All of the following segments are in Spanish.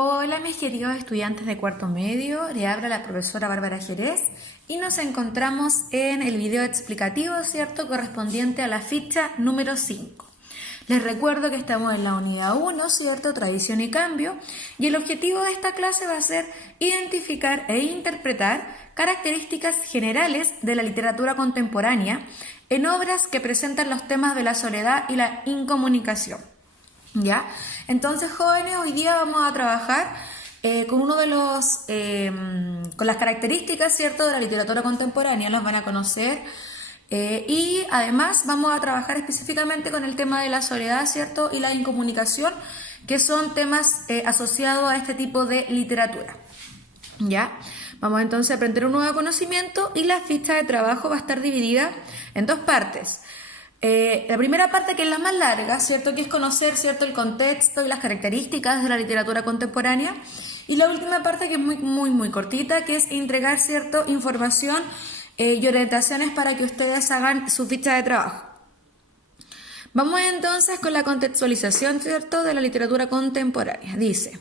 Hola mis queridos estudiantes de cuarto medio, le habla la profesora Bárbara Jerez y nos encontramos en el video explicativo, ¿cierto?, correspondiente a la ficha número 5. Les recuerdo que estamos en la unidad 1, ¿cierto?, tradición y cambio, y el objetivo de esta clase va a ser identificar e interpretar características generales de la literatura contemporánea en obras que presentan los temas de la soledad y la incomunicación. ¿Ya? Entonces, jóvenes, hoy día vamos a trabajar con uno de los, con las características, ¿cierto?, de la literatura contemporánea, las van a conocer, y además vamos a trabajar específicamente con el tema de la soledad, ¿cierto?, y la incomunicación, que son temas asociados a este tipo de literatura. ¿Ya? Vamos entonces a aprender un nuevo conocimiento y la ficha de trabajo va a estar dividida en dos partes. La primera parte, que es la más larga, ¿cierto?, que es conocer, ¿cierto?, el contexto y las características de la literatura contemporánea, y la última parte, que es muy cortita, que es entregar, ¿cierto?, información y orientaciones para que ustedes hagan su ficha de trabajo. Vamos entonces con la contextualización, ¿cierto?, de la literatura contemporánea. Dice: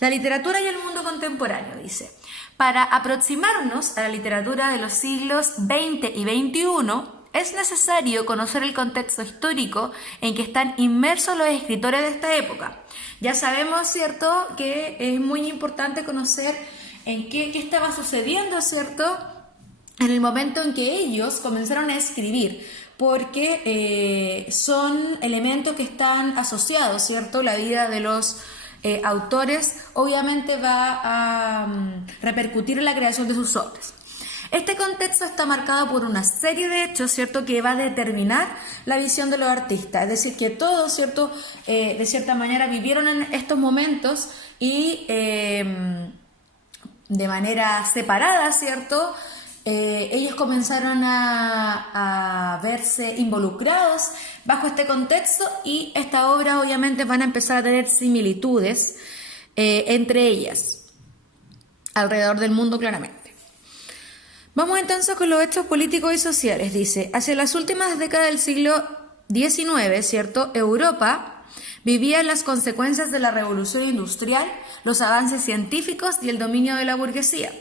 la literatura y el mundo contemporáneo, dice. Para aproximarnos a la literatura de los siglos XX y XXI, es necesario conocer el contexto histórico en que están inmersos los escritores de esta época. Ya sabemos, ¿cierto?, que es muy importante conocer en qué estaba sucediendo, ¿cierto?, en el momento en que ellos comenzaron a escribir, porque son elementos que están asociados, ¿cierto? La vida de los autores obviamente va a repercutir en la creación de sus obras. Este contexto está marcado por una serie de hechos, ¿cierto?, que va a determinar la visión de los artistas. Es decir, que todos, ¿cierto?, de cierta manera vivieron en estos momentos y de manera separada, ¿cierto?, ellos comenzaron a verse involucrados bajo este contexto, y estas obras obviamente van a empezar a tener similitudes entre ellas alrededor del mundo, claramente. Vamos entonces con los hechos políticos y sociales. Dice: hacia las últimas décadas del siglo XIX, ¿cierto?, Europa vivía las consecuencias de la revolución industrial, los avances científicos y el dominio de la burguesía.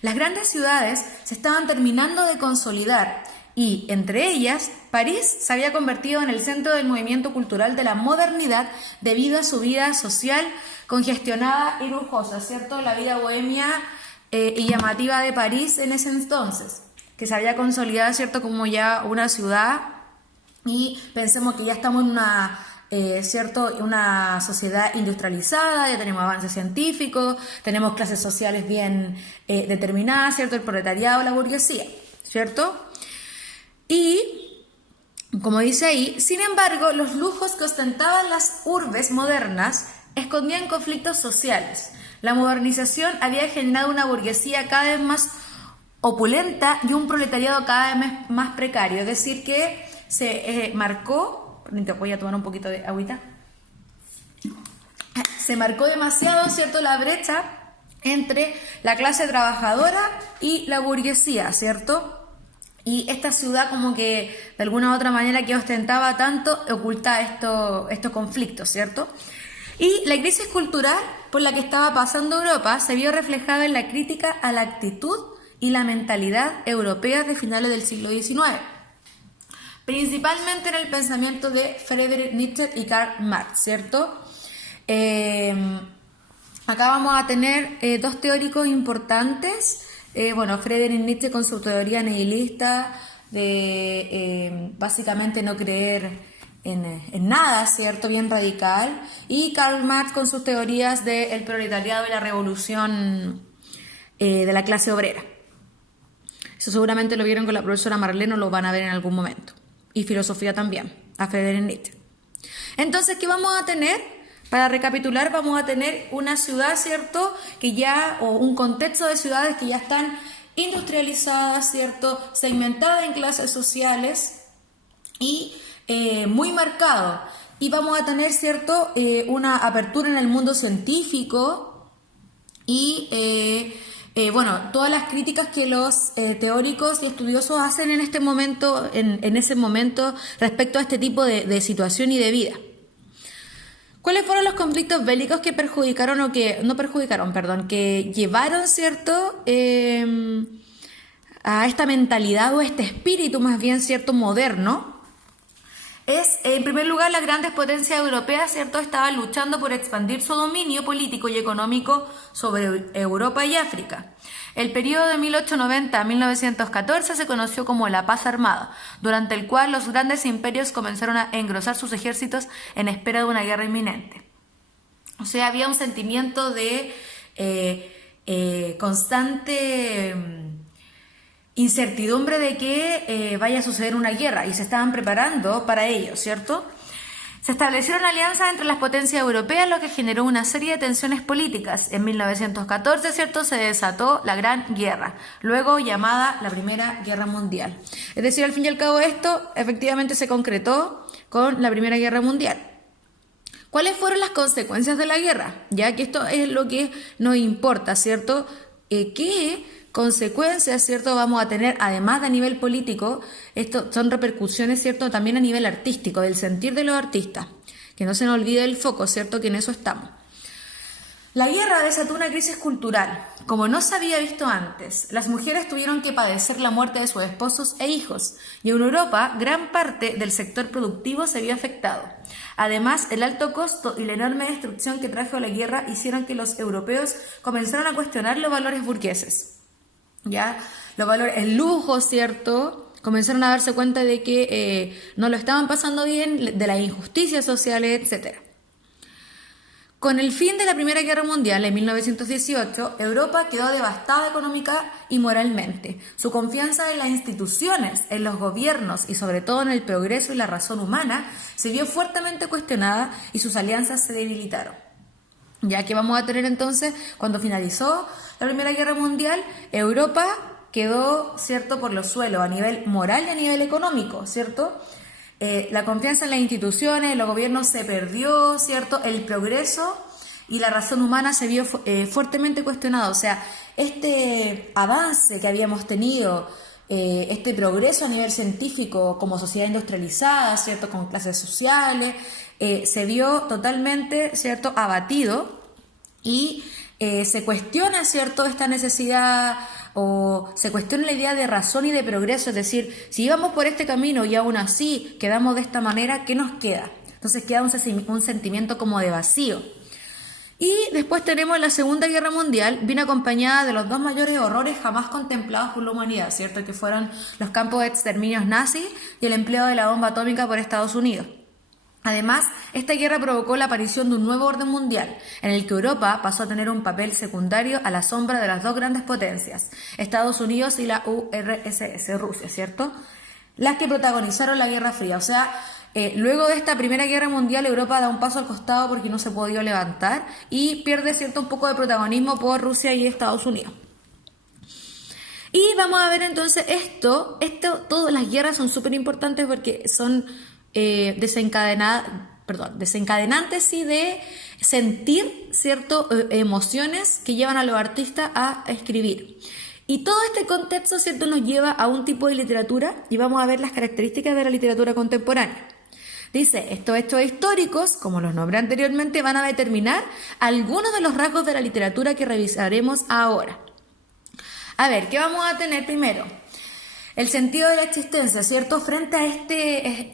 Las grandes ciudades se estaban terminando de consolidar y, entre ellas, París se había convertido en el centro del movimiento cultural de la modernidad debido a su vida social congestionada y lujosa, ¿cierto? La vida bohemia y llamativa de París en ese entonces, que se había consolidado, ¿cierto?, como ya una ciudad, y pensemos que ya estamos en una sociedad industrializada, ya tenemos avances científicos, tenemos clases sociales bien determinadas, ¿cierto?, el proletariado, la burguesía, ¿cierto? Y, como dice ahí, sin embargo, los lujos que ostentaban las urbes modernas escondían conflictos sociales. La modernización había generado una burguesía cada vez más opulenta y un proletariado cada vez más precario. Es decir, que se marcó, voy a tomar un poquito de agüita, se marcó demasiado, ¿cierto?, la brecha entre la clase trabajadora y la burguesía, ¿cierto? Y esta ciudad, como que de alguna u otra manera, que ostentaba tanto, oculta estos conflictos, ¿cierto? Y la crisis cultural por la que estaba pasando Europa se vio reflejada en la crítica a la actitud y la mentalidad europea de finales del siglo XIX, principalmente en el pensamiento de Friedrich Nietzsche y Karl Marx, ¿cierto? Acá vamos a tener dos teóricos importantes. Friedrich Nietzsche con su teoría nihilista de básicamente no creer en nada, ¿cierto?, bien radical, y Karl Marx con sus teorías del proletariado y la revolución de la clase obrera. Eso seguramente lo vieron con la profesora Marlene, o lo van a ver en algún momento. Y filosofía también, a Friedrich Nietzsche. Entonces, ¿qué vamos a tener? Para recapitular, vamos a tener una ciudad, ¿cierto?, o un contexto de ciudades que ya están industrializadas, ¿cierto?, segmentadas en clases sociales y muy marcado. Y vamos a tener, ¿cierto?, una apertura en el mundo científico y todas las críticas que los teóricos y estudiosos hacen en este momento, en ese momento, respecto a este tipo de situación y de vida. ¿Cuáles fueron los conflictos bélicos que perjudicaron o que no perjudicaron, perdón, que llevaron, cierto, a esta mentalidad o este espíritu más bien, cierto, moderno? Es, en primer lugar, las grandes potencias europeas, ¿cierto?, estaban luchando por expandir su dominio político y económico sobre Europa y África. El periodo de 1890 a 1914 se conoció como la Paz Armada, durante el cual los grandes imperios comenzaron a engrosar sus ejércitos en espera de una guerra inminente. O sea, había un sentimiento de constante incertidumbre de que vaya a suceder una guerra y se estaban preparando para ello, ¿cierto? Se establecieron alianzas entre las potencias europeas, lo que generó una serie de tensiones políticas. En 1914, ¿cierto?, se desató la Gran Guerra, luego llamada la Primera Guerra Mundial. Es decir, al fin y al cabo esto efectivamente se concretó con la Primera Guerra Mundial. ¿Cuáles fueron las consecuencias de la guerra? Ya que esto es lo que nos importa, ¿cierto? ¿Qué consecuencias, cierto, vamos a tener, además de a nivel político? Esto son repercusiones, cierto, también a nivel artístico, del sentir de los artistas. Que no se nos olvide el foco, cierto, que en eso estamos. La guerra desató una crisis cultural, como no se había visto antes. Las mujeres tuvieron que padecer la muerte de sus esposos e hijos, y en Europa gran parte del sector productivo se vio afectado. Además, el alto costo y la enorme destrucción que trajo la guerra hicieron que los europeos comenzaran a cuestionar los valores burgueses. Ya, los valores, el lujo, ¿cierto? Comenzaron a darse cuenta de que no lo estaban pasando bien, de las injusticias sociales, etcétera. Con el fin de la Primera Guerra Mundial en 1918, Europa quedó devastada económica y moralmente. Su confianza en las instituciones, en los gobiernos y sobre todo en el progreso y la razón humana se vio fuertemente cuestionada y sus alianzas se debilitaron. Ya que vamos a tener entonces, cuando finalizó la Primera Guerra Mundial, Europa quedó, ¿cierto?, por los suelos a nivel moral y a nivel económico, ¿cierto? La confianza en las instituciones, en los gobiernos se perdió, ¿cierto? El progreso y la razón humana se vio fuertemente cuestionado. O sea, este avance que habíamos tenido, este progreso a nivel científico como sociedad industrializada, ¿cierto?, con clases sociales, se vio totalmente, ¿cierto?, abatido y se cuestiona, ¿cierto?, esta necesidad o se cuestiona la idea de razón y de progreso, es decir, si íbamos por este camino y aún así quedamos de esta manera, ¿qué nos queda? Entonces queda un sentimiento como de vacío. Y después tenemos la Segunda Guerra Mundial, vino acompañada de los dos mayores horrores jamás contemplados por la humanidad, ¿cierto?, que fueron los campos de exterminios nazis y el empleo de la bomba atómica por Estados Unidos. Además, esta guerra provocó la aparición de un nuevo orden mundial, en el que Europa pasó a tener un papel secundario a la sombra de las dos grandes potencias, Estados Unidos y la URSS, Rusia, ¿cierto?, las que protagonizaron la Guerra Fría. O sea, luego de esta Primera Guerra Mundial, Europa da un paso al costado porque no se podía levantar y pierde, ¿cierto?, un poco de protagonismo por Rusia y Estados Unidos. Y vamos a ver entonces todas las guerras son súper importantes porque son desencadenantes, sí, de sentir, ¿cierto?, emociones que llevan a los artistas a escribir. Y todo este contexto, ¿cierto?, nos lleva a un tipo de literatura y vamos a ver las características de la literatura contemporánea. Dice, estos hechos históricos, como los nombré anteriormente, van a determinar algunos de los rasgos de la literatura que revisaremos ahora. A ver, ¿qué vamos a tener primero? El sentido de la existencia, ¿cierto? Frente a este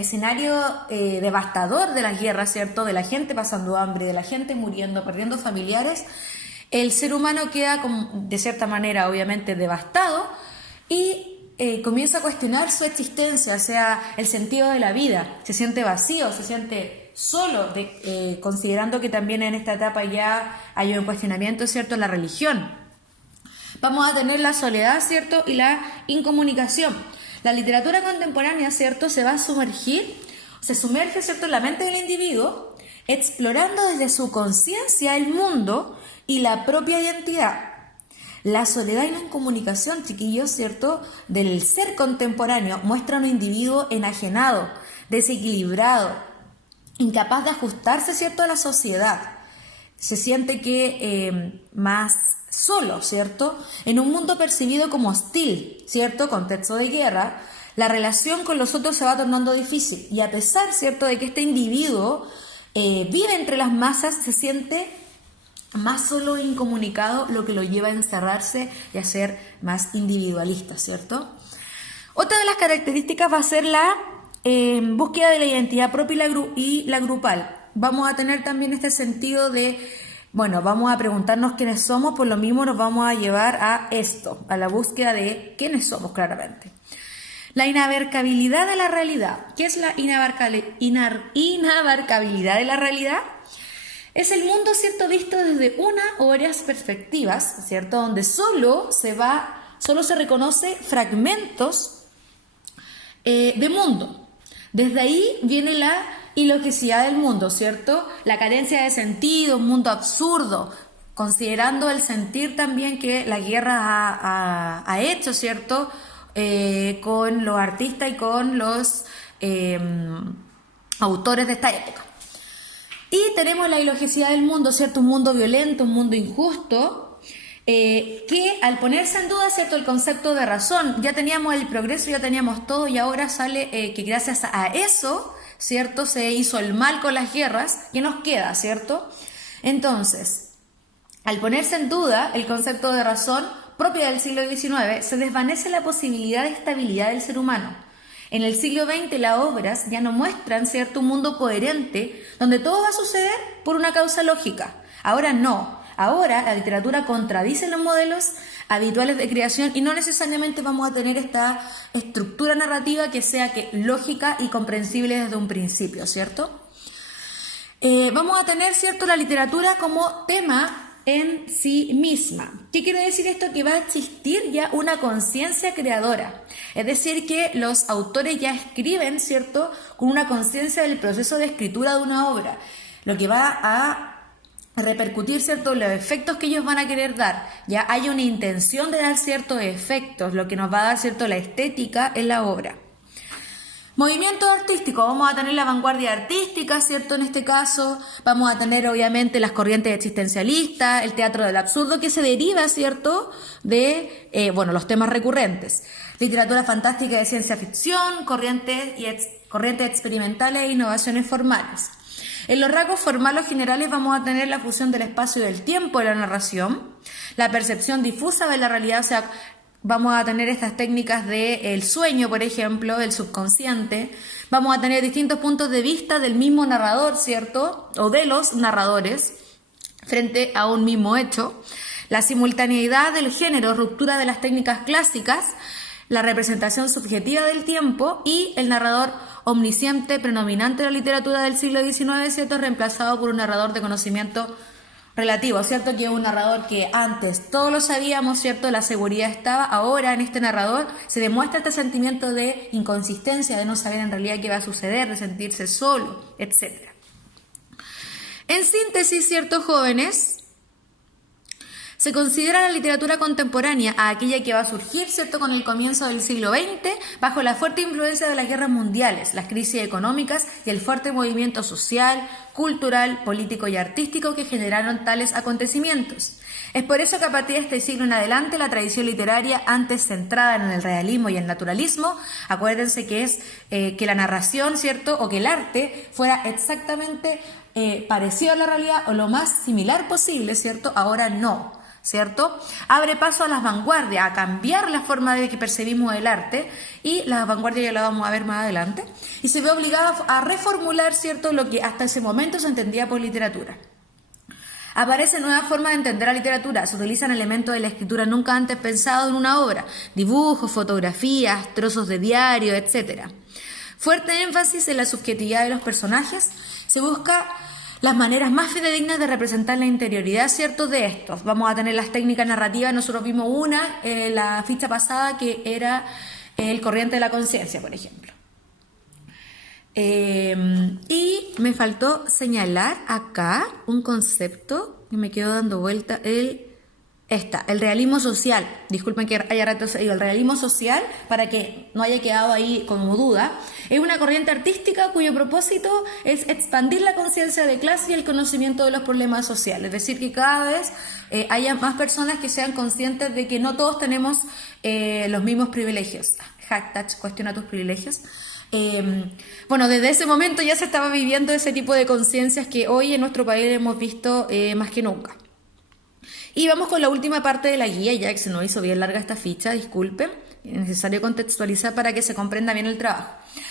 escenario devastador de las guerras, ¿cierto?, de la gente pasando hambre, de la gente muriendo, perdiendo familiares, el ser humano queda, de cierta manera, obviamente, devastado y comienza a cuestionar su existencia, o sea, el sentido de la vida. Se siente vacío, se siente solo, considerando que también en esta etapa ya hay un cuestionamiento, ¿cierto?, en la religión. Vamos a tener la soledad, ¿cierto?, y la incomunicación. La literatura contemporánea, ¿cierto?, se sumerge, ¿cierto?, en la mente del individuo, explorando desde su conciencia el mundo y la propia identidad. La soledad y la incomunicación, chiquillos, ¿cierto?, del ser contemporáneo muestra a un individuo enajenado, desequilibrado, incapaz de ajustarse, ¿cierto?, a la sociedad. Se siente que más solo, ¿cierto?, en un mundo percibido como hostil, ¿cierto?, contexto de guerra, la relación con los otros se va tornando difícil y a pesar, ¿cierto?, de que este individuo vive entre las masas, se siente más solo e incomunicado, lo que lo lleva a encerrarse y a ser más individualista, ¿cierto? Otra de las características va a ser la búsqueda de la identidad propia y la grupal. Vamos a tener también este sentido de, bueno, vamos a preguntarnos quiénes somos, por lo mismo nos vamos a llevar a esto, a la búsqueda de quiénes somos claramente. La inabarcabilidad de la realidad. ¿Qué es la inabarcabilidad de la realidad? Es el mundo, ¿cierto?, visto desde una o varias perspectivas, ¿cierto?, donde solo se reconoce fragmentos de mundo. Desde ahí viene la ilogicidad del mundo, ¿cierto? La carencia de sentido, un mundo absurdo, considerando el sentir también que la guerra ha hecho, ¿cierto?, con los artistas y con los autores de esta época. Y tenemos la ilogicidad del mundo, ¿cierto? Un mundo violento, un mundo injusto, que al ponerse en duda, ¿cierto?, el concepto de razón, ya teníamos el progreso, ya teníamos todo, y ahora sale que gracias a eso, ¿cierto?, se hizo el mal con las guerras, ¿qué nos queda, ¿cierto? Entonces, al ponerse en duda el concepto de razón propia del siglo XIX, se desvanece la posibilidad de estabilidad del ser humano. En el siglo XX las obras ya no muestran, ¿cierto?, un mundo coherente donde todo va a suceder por una causa lógica. Ahora no. Ahora la literatura contradice los modelos habituales de creación y no necesariamente vamos a tener esta estructura narrativa que sea lógica y comprensible desde un principio, ¿cierto? Vamos a tener, ¿cierto?, la literatura como tema en sí misma. ¿Qué quiere decir esto? Que va a existir ya una conciencia creadora. Es decir, que los autores ya escriben, ¿cierto?, con una conciencia del proceso de escritura de una obra, lo que va a repercutir, ¿cierto?, los efectos que ellos van a querer dar. Ya hay una intención de dar ciertos efectos, lo que nos va a dar, ¿cierto?, la estética en la obra. Movimiento artístico, vamos a tener la vanguardia artística, ¿cierto? En este caso, vamos a tener obviamente las corrientes existencialistas, el teatro del absurdo, que se deriva, ¿cierto?, de los temas recurrentes. Literatura fantástica de ciencia ficción, corrientes experimentales e innovaciones formales. En los rasgos formales generales vamos a tener la fusión del espacio y del tiempo de la narración, la percepción difusa de la realidad, o sea, vamos a tener estas técnicas del sueño, por ejemplo, del subconsciente. Vamos a tener distintos puntos de vista del mismo narrador, ¿cierto?, o de los narradores frente a un mismo hecho. La simultaneidad del género, ruptura de las técnicas clásicas, la representación subjetiva del tiempo y el narrador omnisciente predominante de la literatura del siglo XIX, ¿cierto?, reemplazado por un narrador de conocimiento relativo, ¿cierto?, que es un narrador que antes todos lo sabíamos, ¿cierto?, la seguridad estaba, ahora en este narrador se demuestra este sentimiento de inconsistencia, de no saber en realidad qué va a suceder, de sentirse solo, etc. En síntesis, ¿cierto?, jóvenes, se considera la literatura contemporánea a aquella que va a surgir, ¿cierto?, con el comienzo del siglo XX, bajo la fuerte influencia de las guerras mundiales, las crisis económicas y el fuerte movimiento social, cultural, político y artístico que generaron tales acontecimientos. Es por eso que a partir de este siglo en adelante la tradición literaria, antes centrada en el realismo y el naturalismo, acuérdense que es que la narración, ¿cierto?, o que el arte fuera exactamente parecido a la realidad o lo más similar posible, ¿cierto?, ahora no, ¿cierto? Abre paso a las vanguardias, a cambiar la forma de que percibimos el arte, y las vanguardias ya la vamos a ver más adelante, y se ve obligada a reformular, ¿cierto?, lo que hasta ese momento se entendía por literatura. Aparecen nuevas formas de entender la literatura, se utilizan elementos de la escritura nunca antes pensados en una obra, dibujos, fotografías, trozos de diario, etc. Fuerte énfasis en la subjetividad de los personajes, se busca las maneras más fidedignas de representar la interioridad, ¿cierto?, de estos. Vamos a tener las técnicas narrativas, nosotros vimos una, la ficha pasada, que era el corriente de la conciencia, por ejemplo. Y me faltó señalar acá un concepto que me quedó dando vuelta, el realismo social. Disculpen que haya retrocedido. El realismo social, para que no haya quedado ahí como duda, es una corriente artística cuyo propósito es expandir la conciencia de clase y el conocimiento de los problemas sociales. Es decir, que cada vez haya más personas que sean conscientes de que no todos tenemos los mismos privilegios. Hashtag cuestiona tus privilegios. Bueno, desde ese momento ya se estaba viviendo ese tipo de conciencias que hoy en nuestro país hemos visto más que nunca. Y vamos con la última parte de la guía, ya que se nos hizo bien larga esta ficha, disculpen. Es necesario contextualizar para que se comprenda bien el trabajo.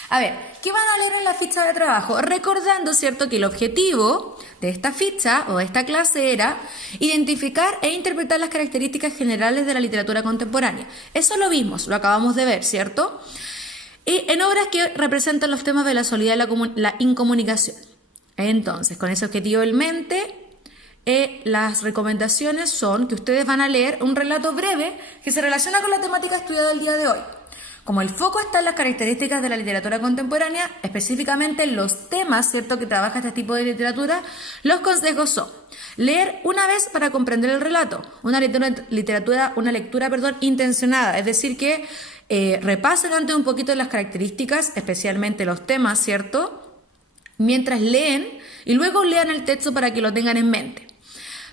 A ver, ¿qué van a leer en la ficha de trabajo? Recordando, ¿cierto?, que el objetivo de esta ficha o de esta clase era identificar e interpretar las características generales de la literatura contemporánea. Eso lo vimos, lo acabamos de ver, ¿cierto? Y en obras que representan los temas de la solidaridad y la incomunicación. Entonces, con ese objetivo en mente, las recomendaciones son que ustedes van a leer un relato breve que se relaciona con la temática estudiada el día de hoy. Como el foco está en las características de la literatura contemporánea, específicamente en los temas, ¿cierto?, que trabaja este tipo de literatura, los consejos son leer una vez para comprender el relato, una lectura intencionada, es decir, que repasen antes un poquito las características, especialmente los temas, ¿cierto?, mientras leen y luego lean el texto para que lo tengan en mente.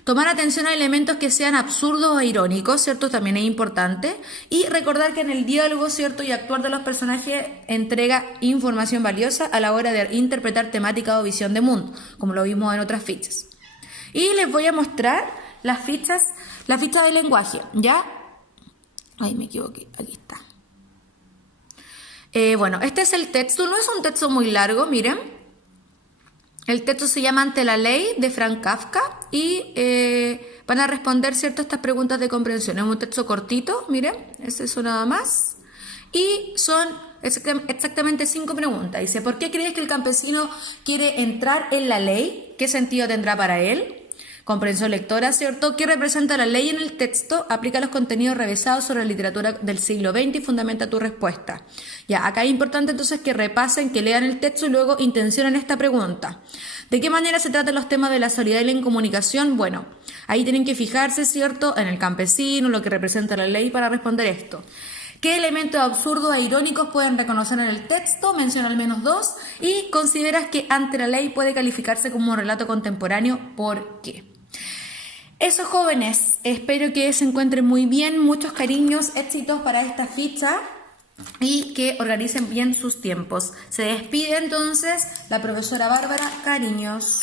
Tomar atención a elementos que sean absurdos o irónicos, ¿cierto? También es importante. Y recordar que en el diálogo, ¿cierto?, y actuar de los personajes entrega información valiosa a la hora de interpretar temática o visión de mundo, como lo vimos en otras fichas. Y les voy a mostrar la ficha de lenguaje, ¿ya? Ay, me equivoqué, aquí está. Bueno, este es el texto, no es un texto muy largo, miren. El texto se llama Ante la ley, de Franz Kafka, y van a responder, ¿cierto?, estas preguntas de comprensión. Es un texto cortito, miren, es eso nada más. Y son exactamente 5 preguntas. Dice, ¿por qué crees que el campesino quiere entrar en la ley? ¿Qué sentido tendrá para él? Comprensión lectora, ¿cierto? ¿Qué representa la ley en el texto? Aplica los contenidos revisados sobre la literatura del siglo XX y fundamenta tu respuesta. Ya, acá es importante entonces que repasen, que lean el texto y luego intencionen esta pregunta. ¿De qué manera se tratan los temas de la solidaridad y la incomunicación? Bueno, ahí tienen que fijarse, ¿cierto?, en el campesino, lo que representa la ley para responder esto. ¿Qué elementos absurdos e irónicos pueden reconocer en el texto? Menciona al menos 2. Y consideras que Ante la ley puede calificarse como un relato contemporáneo. ¿Por qué? Eso, jóvenes, espero que se encuentren muy bien, muchos cariños, éxitos para esta ficha y que organicen bien sus tiempos. Se despide entonces la profesora Bárbara, cariños.